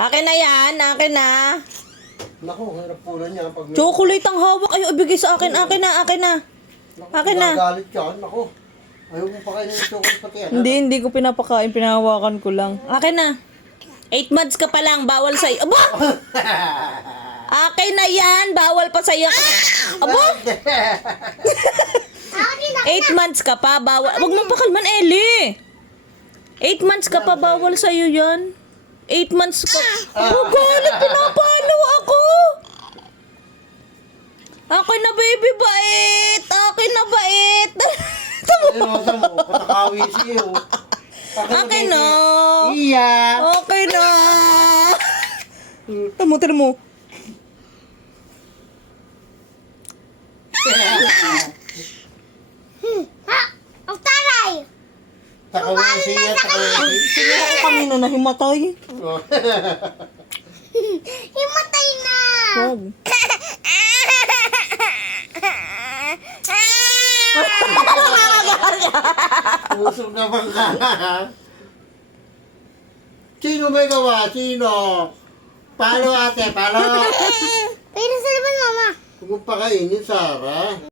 Akin na yan, akin na. Naku, hirap po na niya. Pag Chocolate ang hawak. Ay, ibigay sa akin. Akin na, akin na. Akin na. Galit yan, naku. Ayaw mo pa kayo ng chocolate pati yan. Hindi ko pinapakain. Pinahawakan ko lang. Akin na. 8 months ka pa lang. Bawal sa'yo. Aba! Akin na yan. Bawal pa sa'yo. Aba! 8 months ka pa. Bawal. Huwag mong pakalman, Ellie. 8 months ka pa. Bawal sa'yo yan. 8 months ka. Oh, galit. Pinapalo ako. Akin na, baby. Bait. Akin na, bait. Ayun, masa mo. Patakawi siyo. Akin na. Iya. Okay na. Tamo. Ang taray! Takawi siya, takawi. Sino ako kanina na himatay? Himatay na! Wag. Pusog naman ka. Sino may gawa? Sino? Palo ate, palo. Pero sa laban, mama. Huwag mo pakainin, Sarah.